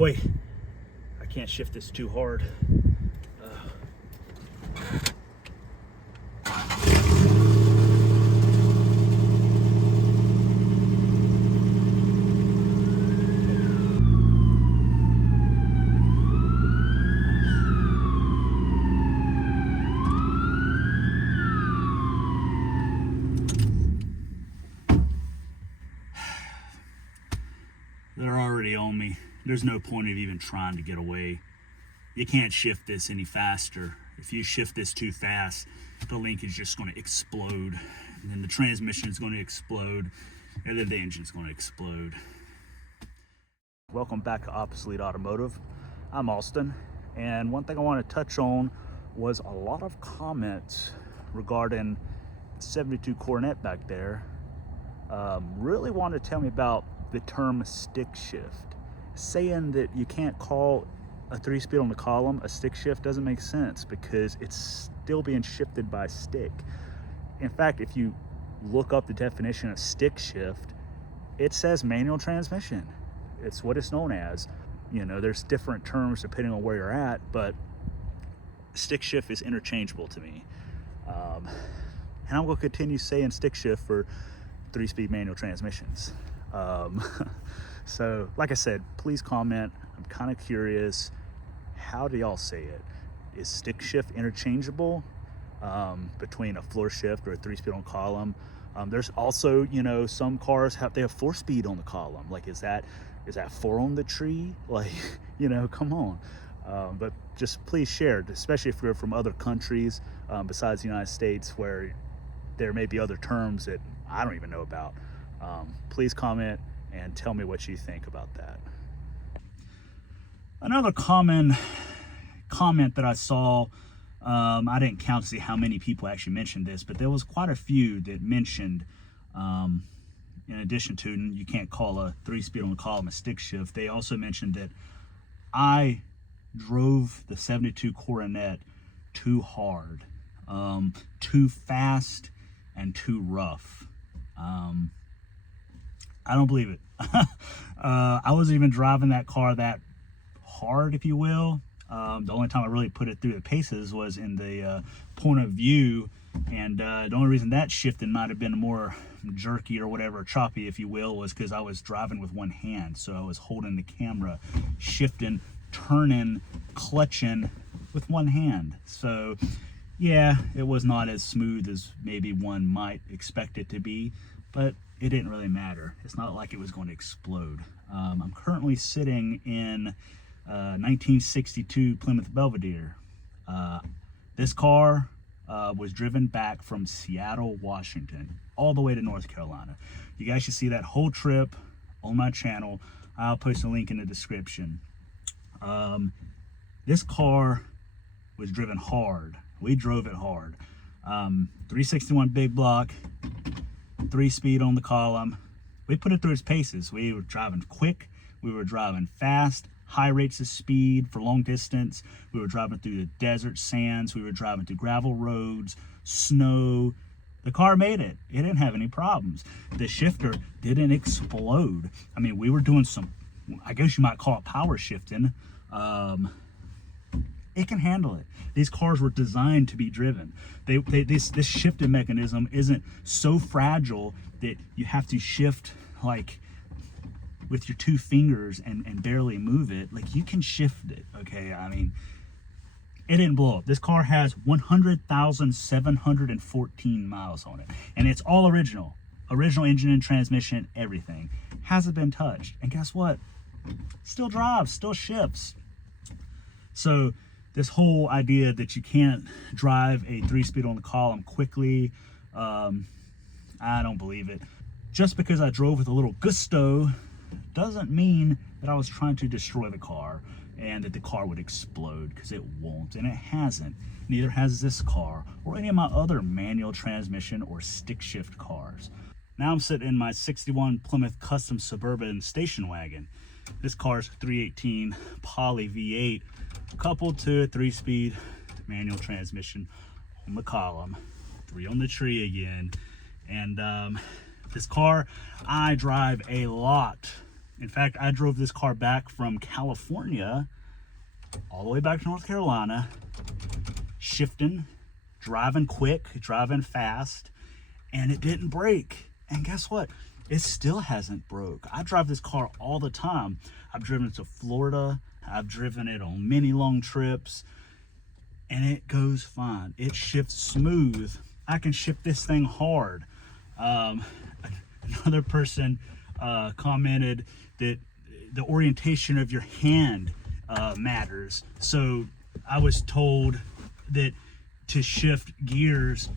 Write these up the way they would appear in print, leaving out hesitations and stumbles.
Wait, I can't shift this too hard. They're already on me. There's no point of even trying to get away. You can't shift this any faster. If you shift this too fast, the link is just going to explode. And then the transmission is going to explode. And then the engine's going to explode. Welcome back to Obsolete Automotive. I'm Austin. And one thing I want to touch on was a lot of comments regarding the 72 Coronet back there. Really want to tell me about the term stick shift. Saying that you can't call a 3-speed on the column a stick shift doesn't make sense because it's still being shifted by stick. In fact, if you look up the definition of stick shift, it says manual transmission. It's what it's known as. You know, there's different terms depending on where you're at, but stick shift is interchangeable to me. And I'm going to continue saying stick shift for 3-speed manual transmissions. So like I said, please comment. I'm kind of curious, how do y'all say it? Is stick shift interchangeable between a floor shift or a 3-speed on column? There's also, you know, some cars have 4-speed on the column. Like, is that 4 on the tree? Like, you know, come on. But just please share, especially if you're from other countries besides the United States, where there may be other terms that I don't even know about. Please comment and tell me what you think about that. Another common comment that I saw, I didn't count to see how many people actually mentioned this, but there was quite a few that mentioned, in addition to you can't call a 3-speed on the column a stick shift, they also mentioned that I drove the 72 Coronet too hard, too fast, and too rough. I don't believe it. I wasn't even driving that car that hard, if you will. The only time I really put it through the paces was in the point of view, and the only reason that shifting might have been more jerky or whatever, choppy, if you will, was because I was driving with one hand. So I was holding the camera, shifting, turning, clutching with one hand. So yeah, it was not as smooth as maybe one might expect it to be, but it didn't really matter. It's not like it was going to explode. I'm currently sitting in 1962 Plymouth Belvedere. This car was driven back from Seattle, Washington, all the way to North Carolina. You guys should see that whole trip on my channel. I'll post a link in the description. This car was driven hard. We drove it hard. 361 big block, 3-speed on the column. We put it through its paces. We were driving quick, we were driving fast, high rates of speed for long distance. We were driving through the desert sands, we were driving through gravel roads, snow. The car made it. It didn't have any problems. The shifter didn't explode. I mean, we were doing some, I guess you might call it power shifting. It can handle it. These cars were designed to be driven. This shifting mechanism isn't so fragile that you have to shift like with your 2 fingers and barely move it. Like, you can shift it, okay? I mean, it didn't blow up. This car has 100,714 miles on it, and it's all original. Original engine and transmission, everything. Hasn't been touched. And guess what? Still drives, still shifts. So this whole idea that you can't drive a 3-speed on the column quickly, I don't believe it. Just because I drove with a little gusto doesn't mean that I was trying to destroy the car and that the car would explode, because it won't, and it hasn't. Neither has this car or any of my other manual transmission or stick shift cars. Now I'm sitting in my 61 Plymouth Custom Suburban station wagon. This car's 318 Poly V8 coupled to a 3-speed manual transmission on the column, 3 on the tree again. And this car I drive a lot In fact, I drove this car back from California all the way back to North Carolina, shifting, driving quick, driving fast, and it didn't break. And guess what? It still hasn't broke. I drive this car all the time. I've driven it to Florida. I've driven it on many long trips, and it goes fine. It shifts smooth. I can shift this thing hard. Another person commented that the orientation of your hand matters. So I was told that to shift gears,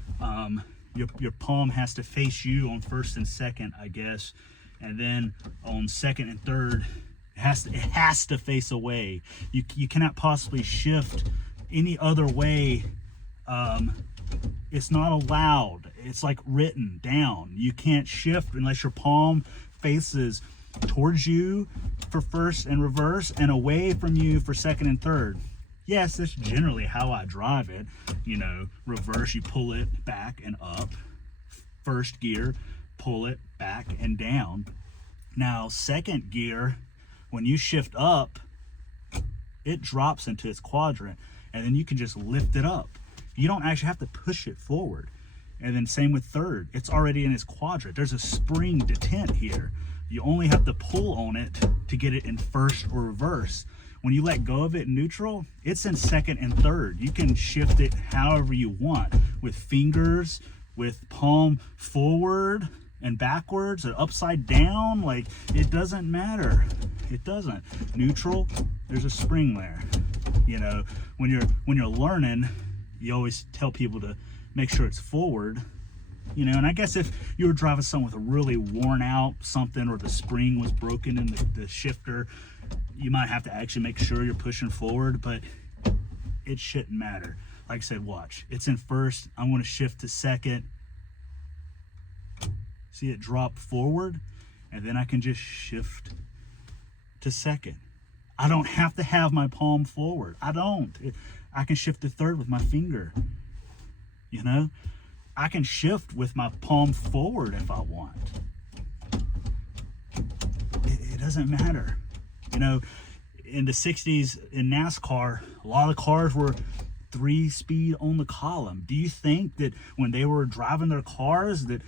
your palm has to face you on first and second, I guess, and then on second and third, it has to face away. You cannot possibly shift any other way. It's not allowed. It's like written down. You can't shift unless your palm faces towards you for first and reverse and away from you for second and third. Yes, that's generally how I drive it. You know, reverse, you pull it back and up. First gear, pull it back and down. Now, second gear, when you shift up, it drops into its quadrant, and then you can just lift it up. You don't actually have to push it forward. And then same with third, it's already in its quadrant. There's a spring detent here. You only have to pull on it to get it in first or reverse. When you let go of it in neutral, it's in second and third. You can shift it however you want, with fingers, with palm forward and backwards or upside down. Like, it doesn't matter. It doesn't. Neutral, there's a spring there. You know, when you're learning, you always tell people to make sure it's forward. You know, and I guess if you were driving something with a really worn out something, or the spring was broken in the shifter, you might have to actually make sure you're pushing forward, but it shouldn't matter. Like I said, watch. It's in first. I'm going to shift to second. See it drop forward, and then I can just shift to second. I don't have to have my palm forward. I can shift to third with my finger. You know, I can shift with my palm forward if I want. It doesn't matter. You know, in the 60s in NASCAR, a lot of cars were 3-speed on the column. Do you think that when they were driving their cars that,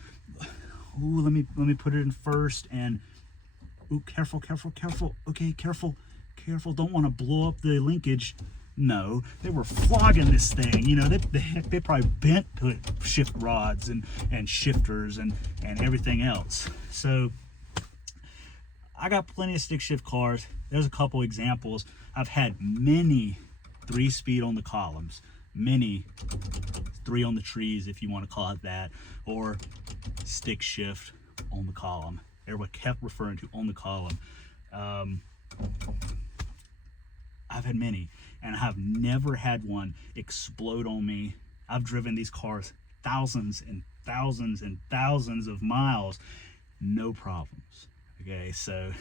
ooh, let me put it in first, and ooh, careful, okay, careful, don't want to blow up the linkage. No, they were flogging this thing. You know, they probably bent put shift rods and shifters and everything else. So I got plenty of stick shift cars. There's a couple examples. I've had many 3-speed on the columns, many 3 on the trees, if you want to call it that, or stick shift on the column. Everyone kept referring to on the column. I've had many, and I have never had one explode on me. I've driven these cars thousands and thousands and thousands of miles, no problems. Okay, so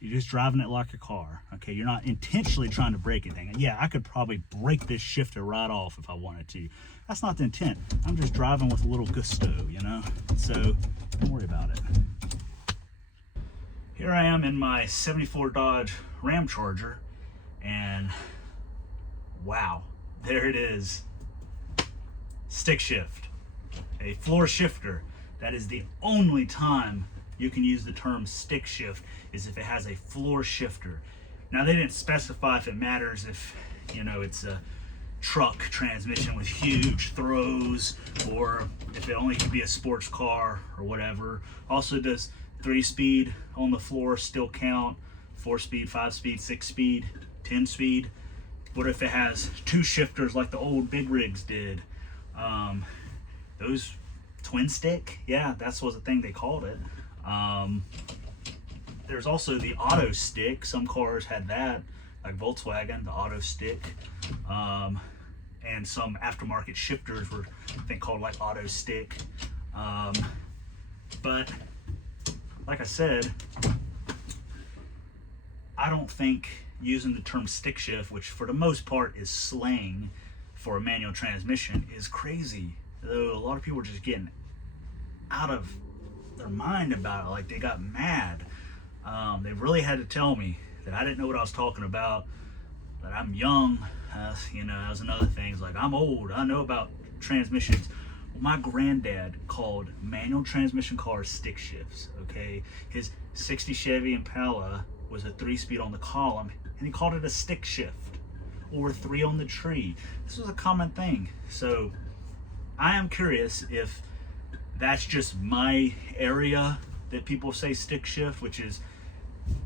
you're just driving it like a car. Okay, you're not intentionally trying to break anything. And yeah, I could probably break this shifter right off if I wanted to. That's not the intent. I'm just driving with a little gusto, you know? So don't worry about it. Here I am in my 74 Dodge Ram Charger, and wow, there it is. Stick shift, a floor shifter. That is the only time you can use the term stick shift, is if it has a floor shifter. Now, they didn't specify if it matters if, you know, it's a truck transmission with huge throws, or if it only could be a sports car or whatever. Also, does 3-speed on the floor still count? 4-speed, 5-speed, 6-speed, 10-speed? What if it has 2 shifters like the old big rigs did? Those twin stick, yeah, that was the thing they called it. There's also the auto stick. Some cars had that, like Volkswagen, the auto stick. And some aftermarket shifters were, I think, called like auto stick. But like I said, I don't think using the term stick shift, which for the most part is slang for a manual transmission, is crazy. Though a lot of people are just getting out of their mind about it, like they got mad. They really had to tell me that I didn't know what I was talking about, that I'm young. You know, that was another thing. It's like, I'm old, I know about transmissions. Well, my granddad called manual transmission cars stick shifts, okay? His 60 Chevy Impala was a 3-speed on the column, and he called it a stick shift, or 3 on the tree. This was a common thing. So I am curious if that's just my area that people say stick shift, which is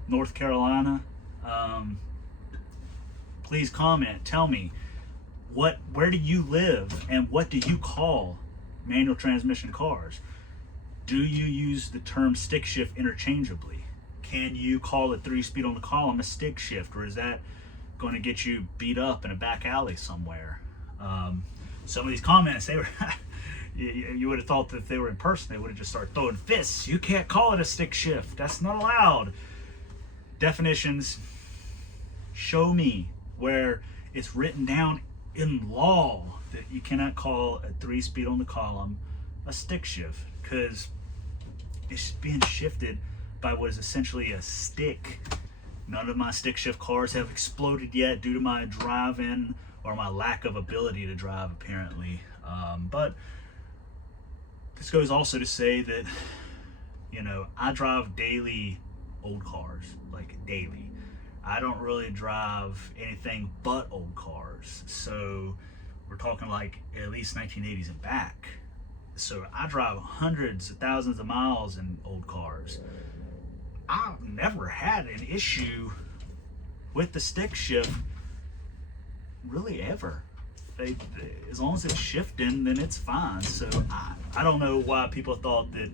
North Carolina. Please comment, tell me, where do you live and what do you call manual transmission cars? Do you use the term stick shift interchangeably? Can you call a 3-speed on the column a stick shift, or is that going to get you beat up in a back alley somewhere? Some of these comments, they were you would have thought that if they were in person, they would have just started throwing fists. You can't call it a stick shift, that's not allowed. Definitions, show me where it's written down in law that you cannot call a 3-speed on the column a stick shift, because it's being shifted by what is essentially a stick. None of my stick shift cars have exploded yet due to my driving or my lack of ability to drive, apparently. But this goes also to say that, you know, I drive daily old cars, like daily. I don't really drive anything but old cars. So we're talking like at least 1980s and back. So I drive hundreds of thousands of miles in old cars. I've never had an issue with the stick shift, really, ever. As long as it's shifting, then it's fine. So I don't know why people thought that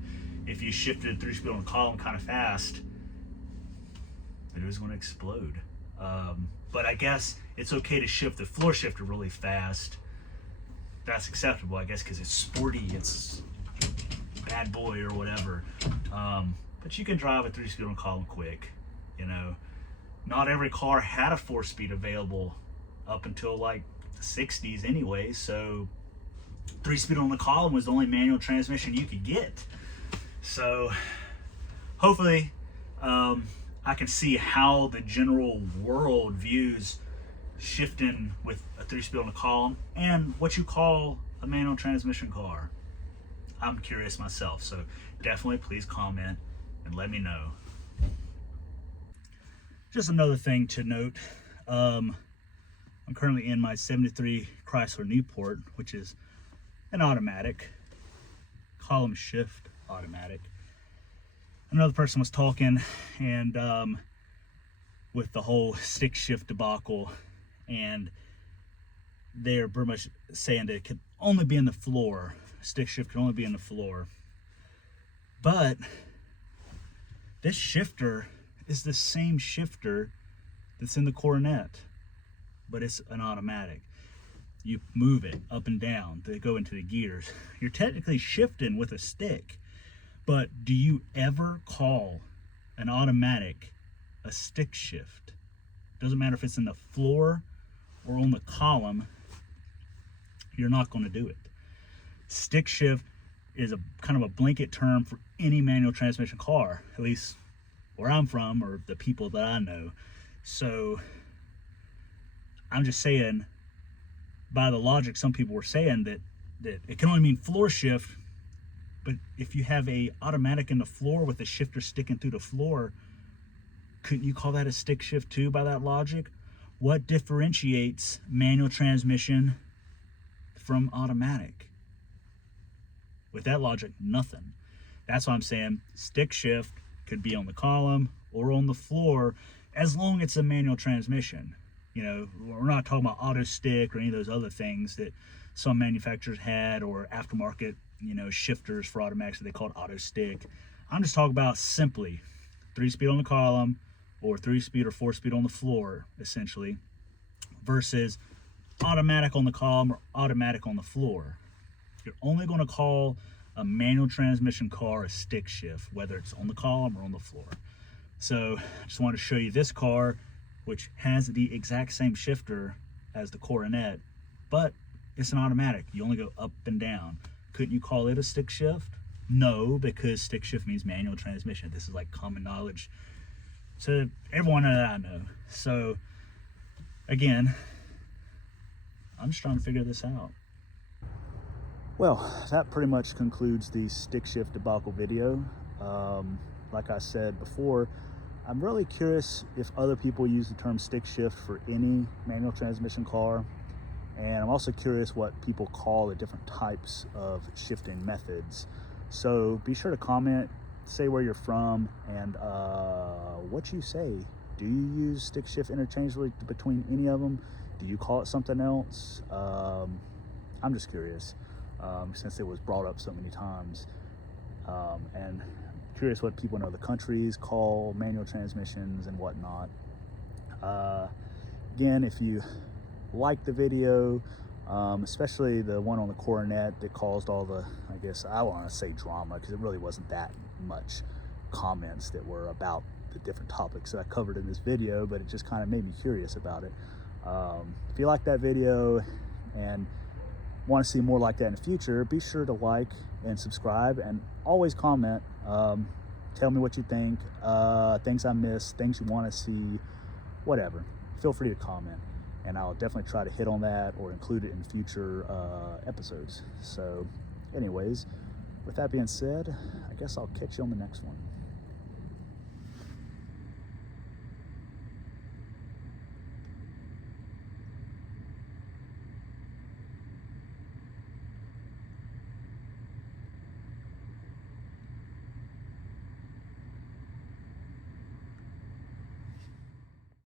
if you shifted a 3-speed on the column kind of fast, that it was going to explode. But I guess it's okay to shift the floor shifter really fast. That's acceptable, I guess, because it's sporty, it's bad boy or whatever. But you can drive a 3-speed on the column quick. You know, not every car had a 4-speed available up until like the 60s anyway. So 3-speed on the column was the only manual transmission you could get. So hopefully, I can see how the general world views shifting with a 3-speed on the column and what you call a manual transmission car. I'm curious myself, so definitely please comment and let me know. Just another thing to note, I'm currently in my 73 Chrysler Newport, which is an automatic, column shift automatic. Another person was talking, and with the whole stick shift debacle, and they're pretty much saying that it could only be in the floor. Stick shift can only be in the floor. But this shifter is the same shifter that's in the Coronet, but it's an automatic. You move it up and down to go into the gears. You're technically shifting with a stick. But do you ever call an automatic a stick shift? Doesn't matter if it's in the floor or on the column, you're not going to do it. Stick shift is a kind of a blanket term for any manual transmission car, at least where I'm from or the people that I know. So I'm just saying, by the logic, some people were saying that it can only mean floor shift. But if you have a automatic in the floor with a shifter sticking through the floor, couldn't you call that a stick shift too, by that logic? What differentiates manual transmission from automatic? With that logic, nothing. That's why I'm saying stick shift could be on the column or on the floor, as long as it's a manual transmission. You know, we're not talking about auto stick or any of those other things that some manufacturers had, or aftermarket, you know, shifters for automatics that they called auto stick. I'm just talking about simply 3-speed on the column or 3-speed or 4-speed on the floor, essentially, versus automatic on the column or automatic on the floor. You're only going to call a manual transmission car a stick shift, whether it's on the column or on the floor. So I just wanted to show you this car, which has the exact same shifter as the Coronet, but it's an automatic. You only go up and down. Couldn't you call it a stick shift? No, because stick shift means manual transmission. This is like common knowledge to everyone that I know. So again, I'm just trying to figure this out. Well, that pretty much concludes the stick shift debacle video. Like I said before, I'm really curious if other people use the term stick shift for any manual transmission car. And I'm also curious what people call the different types of shifting methods. So be sure to comment, say where you're from, and what you say. Do you use stick shift interchangeably between any of them? Do you call it something else? I'm just curious, since it was brought up so many times. And curious what people in other countries call manual transmissions and whatnot. Again, if you like the video, especially the one on the Coronet that caused all the, I guess I want to say drama, because it really wasn't that much comments that were about the different topics that I covered in this video, but it just kind of made me curious about it. If you like that video and want to see more like that in the future, be sure to like and subscribe, and always comment. Tell me what you think, things I missed, things you want to see, whatever. Feel free to comment, and I'll definitely try to hit on that or include it in future episodes. So anyways, with that being said, I guess I'll catch you on the next one.